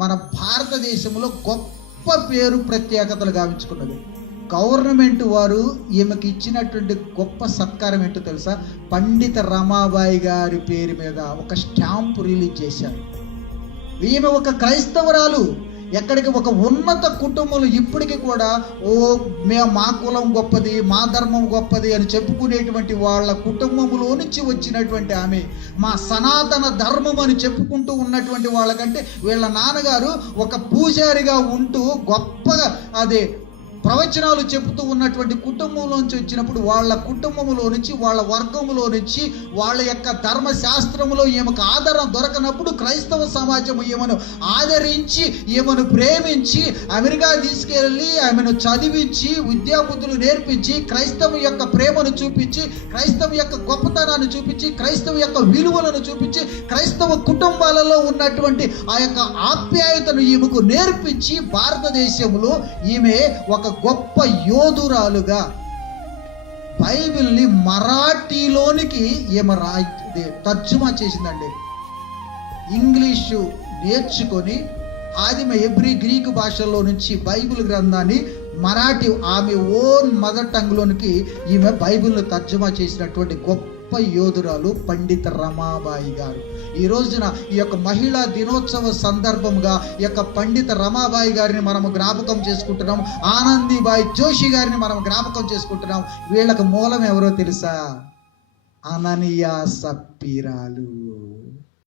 మన భారతదేశంలో గొప్ప పేరు ప్రత్యేకతలు గావించుకున్నది. గవర్నమెంట్ వారు ఈమెకి ఇచ్చినటువంటి గొప్ప సత్కారం ఏంటో తెలుసా? పండిత రమాబాయి గారి పేరు మీద ఒక స్టాంపు రిలీజ్ చేశారు. ఈమె ఒక క్రైస్తవరాలు, ఎక్కడికి ఒక ఉన్నత కుటుంబంలో ఇప్పటికీ కూడా మా కులం గొప్పది, మా ధర్మం గొప్పది అని చెప్పుకునేటువంటి వాళ్ళ కుటుంబంలో నుంచి వచ్చినటువంటి ఆమె మా సనాతన ధర్మం అని చెప్పుకుంటూ ఉన్నటువంటి వాళ్ళకంటే వీళ్ళ నాన్నగారు ఒక పూజారిగా ఉంటూ గొప్పగా ప్రవచనాలు చెబుతూ ఉన్నటువంటి కుటుంబంలోంచి వచ్చినప్పుడు వాళ్ళ కుటుంబంలో నుంచి, వాళ్ళ వర్గంలో నుంచి, వాళ్ళ యొక్క ధర్మశాస్త్రంలో ఈమెకు ఆధారం దొరకనప్పుడు క్రైస్తవ సమాజం ఈమెను ఆదరించి, ఈమెను ప్రేమించి అమెరికా తీసుకెళ్ళి ఆమెను చదివించి, విద్యాబుద్ధులు నేర్పించి, క్రైస్తవం యొక్క ప్రేమను చూపించి, క్రైస్తవం యొక్క గొప్పతనాన్ని చూపించి, క్రైస్తవం యొక్క విలువలను చూపించి, క్రైస్తవ కుటుంబాలలో ఉన్నటువంటి ఆ యొక్క ఆప్యాయతను ఈమెకు నేర్పించి భారతదేశంలో ఈమె ఒక గొప్ప యోధురాలుగా బైబిల్ని మరాఠీలోనికి ఈమె తర్జుమా చేసిందండి. ఇంగ్లీషు నేర్చుకొని ఆదిమ ఎబ్రీ గ్రీకు భాషల్లో నుంచి బైబిల్ గ్రంథాన్ని మరాఠీ ఆమె ఓన్ మదర్ టంగ్లోనికి ఈమె బైబిల్ను తర్జుమా చేసినటువంటి గొప్ప యోధురాలు పండిత రమాబాయి గారు. ఈ రోజున ఈ యొక్క మహిళా దినోత్సవ సందర్భంగా ఈ యొక్క పండిత రమాబాయి గారిని మనము జ్ఞాపకం చేసుకుంటున్నాం. ఆనందీబాయి జోషి గారిని మనం జ్ఞాపకం చేసుకుంటున్నాం. వీళ్ళకు మూలం ఎవరో తెలుసా? అననీయ సప్పీరాలు.